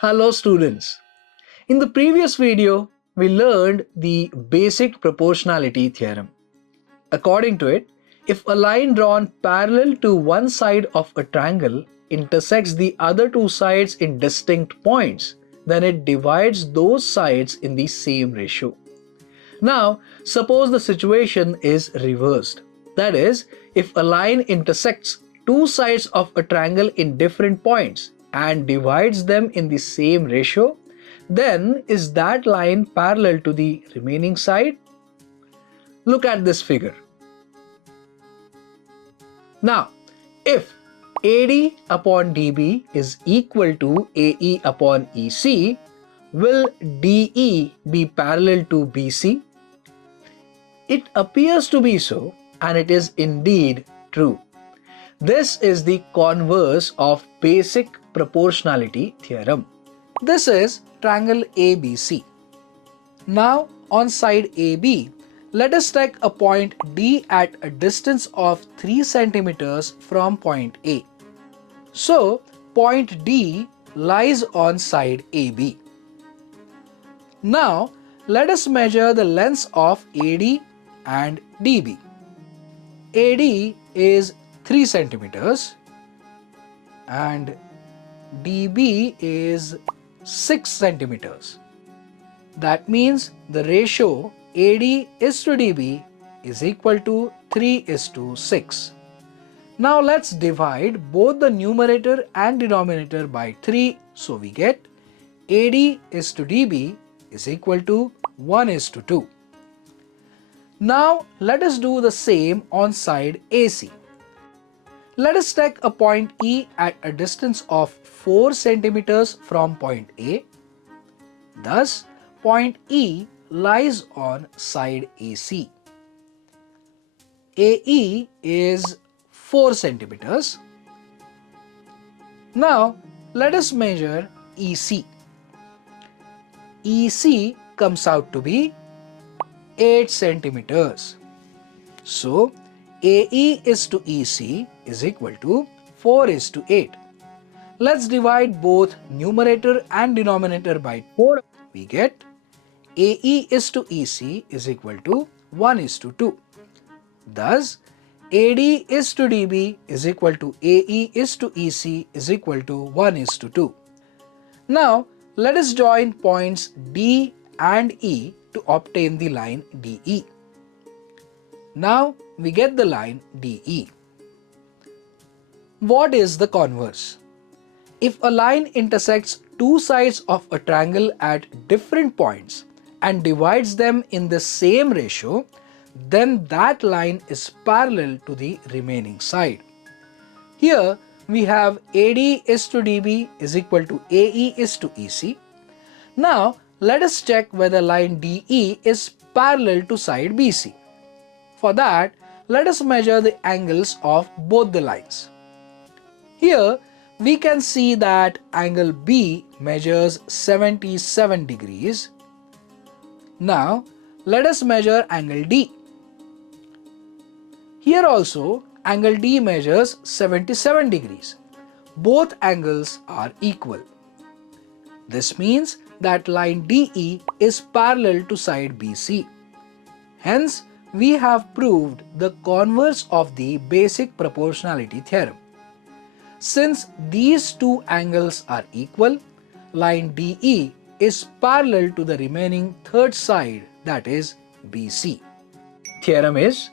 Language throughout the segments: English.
Hello students. In the previous video, we learned the basic proportionality theorem. According to it, if a line drawn parallel to one side of a triangle intersects the other two sides in distinct points, then it divides those sides in the same ratio. Now, suppose the situation is reversed. That is, if a line intersects two sides of a triangle in different points and divides them in the same ratio, then is that line parallel to the remaining side? Look at this figure. Now, if AD upon DB is equal to AE upon EC, will DE be parallel to BC? It appears to be so, and it is indeed true. This is the converse of basic proportionality theorem. This is triangle ABC. Now on side AB, let us take a point D at a distance of 3 centimeters from point A. So point D lies on side AB. Now let us measure the lengths of AD and DB. AD is 3 centimeters and DB is 6 centimeters. That means the ratio AD is to DB is equal to 3 is to 6. Now let's divide both the numerator and denominator by 3, so we get AD is to DB is equal to 1 is to 2. Now let us do the same on side AC. Let us take a point E at a distance of 4 centimeters from point A. Thus, point E lies on side AC. AE is 4 centimeters. Now, let us measure EC. EC comes out to be 8 centimeters. So, AE is to EC is equal to 4 is to 8. Let's divide both numerator and denominator by 4. We get AE is to EC is equal to 1 is to 2. Thus, AD is to DB is equal to AE is to EC is equal to 1 is to 2. Now, let us join points D and E to obtain the line DE. Now, we get the line DE. What is the converse? If a line intersects two sides of a triangle at different points and divides them in the same ratio, then that line is parallel to the remaining side. Here we have AD is to DB is equal to AE is to EC. Now let us check whether line DE is parallel to side BC. For that, let us measure the angles of both the lines. Here we can see that angle B measures 77 degrees. Now let us measure angle D. Here also angle D measures 77 degrees. Both angles are equal. This means that line DE is parallel to side BC. Hence, we have proved the converse of the basic proportionality theorem. Since these two angles are equal, line DE is parallel to the remaining third side, that is BC. Theorem is,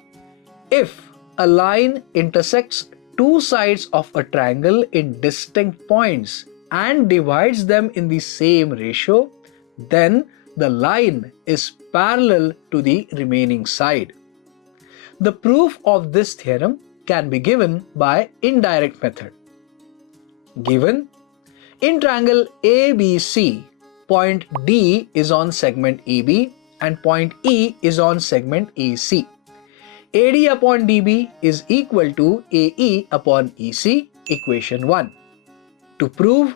if a line intersects two sides of a triangle in distinct points and divides them in the same ratio, then the line is parallel to the remaining side. The proof of this theorem can be given by indirect method. Given, in triangle ABC, point D is on segment AB and point E is on segment AC. AD upon DB is equal to AE upon EC, equation 1. To prove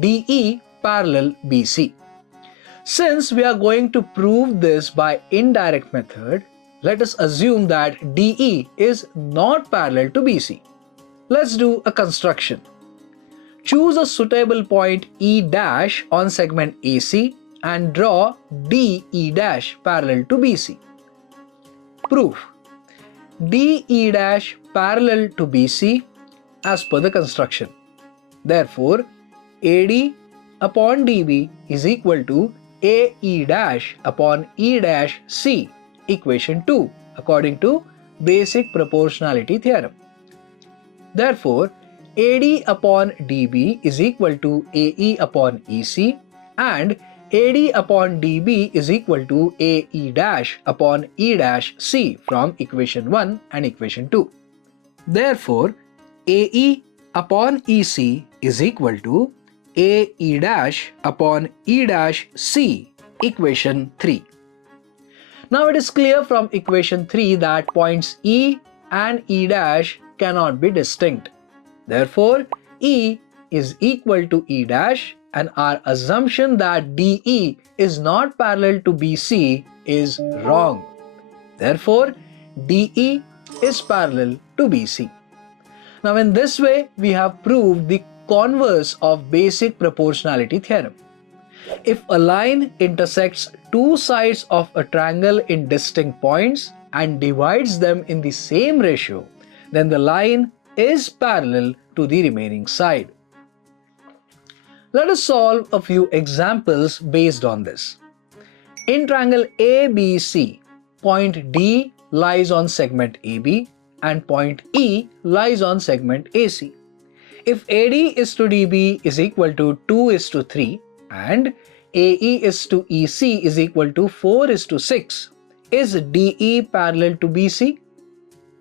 DE parallel BC. Since we are going to prove this by indirect method, let us assume that DE is not parallel to BC. Let's do a construction. Choose a suitable point E dash on segment AC and draw DE dash parallel to BC. Proof. DE dash parallel to BC as per the construction. Therefore, AD upon DB is equal to AE dash upon E dash C, equation 2, according to basic proportionality theorem. Therefore, AD upon DB is equal to AE upon EC and AD upon DB is equal to AE dash upon E dash C from equation 1 and equation 2. Therefore, AE upon EC is equal to AE dash upon E dash C, equation 3. Now it is clear from equation 3 that points E and E dash cannot be distinct. Therefore, E is equal to E dash and our assumption that DE is not parallel to BC is wrong. Therefore, DE is parallel to BC. Now in this way, we have proved the converse of basic proportionality theorem. If a line intersects two sides of a triangle in distinct points and divides them in the same ratio, then the line is parallel to the remaining side. Let us solve a few examples based on this. In triangle ABC, point D lies on segment AB and point E lies on segment AC. If AD is to DB is equal to 2:3 and AE is to EC is equal to 4:6, is DE parallel to BC?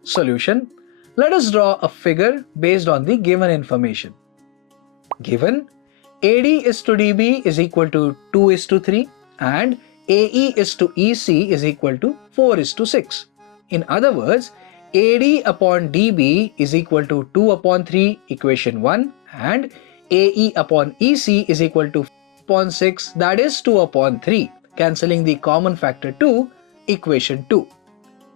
Solution. Let us draw a figure based on the given information. Given AD is to DB is equal to 2:3 and AE is to EC is equal to 4:6. In other words, AD upon DB is equal to 2/3 equation 1 and AE upon EC is equal to 4/6, that is 2/3, cancelling the common factor 2, equation 2.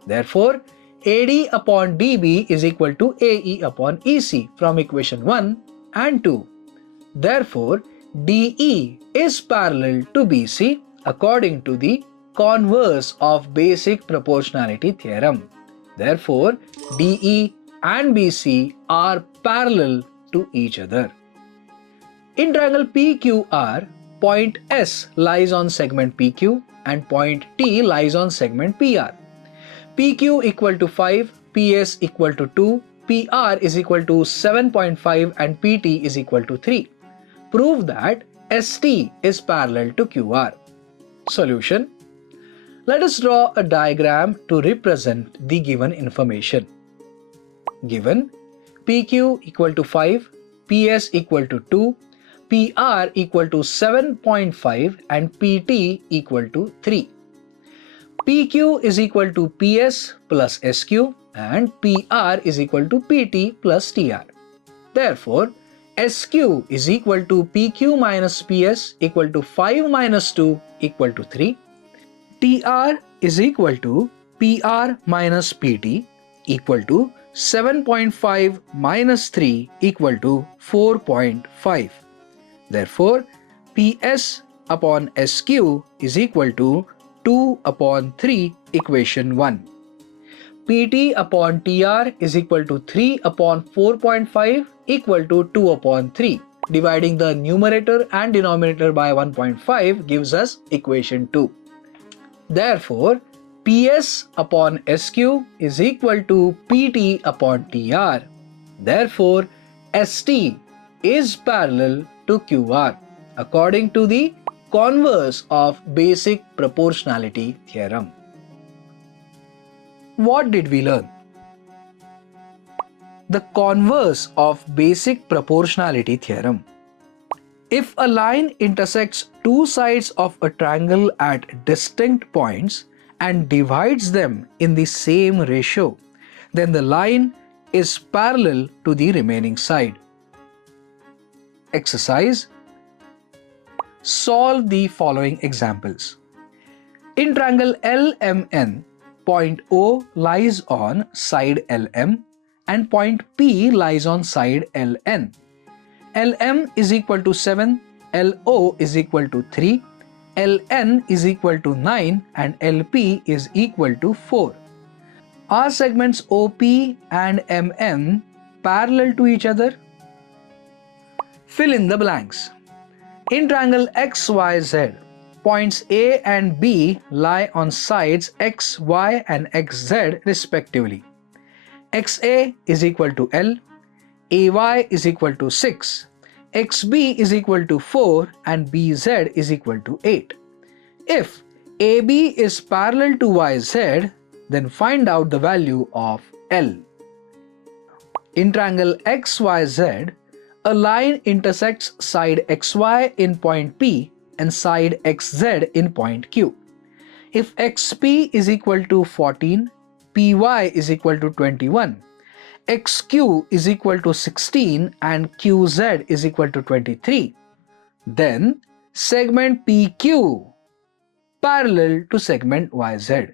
Therefore, AD upon DB is equal to AE upon EC from equation 1 and 2. Therefore, DE is parallel to BC according to the converse of basic proportionality theorem. Therefore, DE and BC are parallel to each other. In triangle PQR, point S lies on segment PQ and point T lies on segment PR. PQ equal to 5, PS equal to 2, PR is equal to 7.5 and PT is equal to 3. Prove that ST is parallel to QR. Solution. Let us draw a diagram to represent the given information. Given PQ equal to 5, PS equal to 2, PR equal to 7.5 and PT equal to 3. PQ is equal to PS plus SQ and PR is equal to PT plus TR. Therefore, SQ is equal to PQ minus PS equal to 5 minus 2 equal to 3. TR is equal to PR minus PT equal to 7.5 minus 3 equal to 4.5. Therefore, PS upon SQ is equal to 2/3 equation 1. PT upon TR is equal to 3/4.5 equal to 2/3. Dividing the numerator and denominator by 1.5 gives us equation 2. Therefore, PS upon SQ is equal to PT upon TR. Therefore, ST is parallel to QR according to the converse of basic proportionality theorem. What did we learn? The converse of basic proportionality theorem. If a line intersects two sides of a triangle at distinct points and divides them in the same ratio, then the line is parallel to the remaining side. Exercise. Solve the following examples. In triangle LMN, point O lies on side LM and point P lies on side LN. LM is equal to 7, LO is equal to 3, LN is equal to 9 and LP is equal to 4. Are segments OP and MM parallel to each other? Fill in the blanks. In triangle XYZ, points A and B lie on sides X, Y and XZ respectively. XA is equal to L, AY is equal to 6, XB is equal to 4 and BZ is equal to 8. If AB is parallel to YZ, then find out the value of L. In triangle XYZ, a line intersects side XY in point P and side XZ in point Q. If XP is equal to 14, PY is equal to 21, XQ is equal to 16 and QZ is equal to 23, then segment PQ parallel to segment YZ.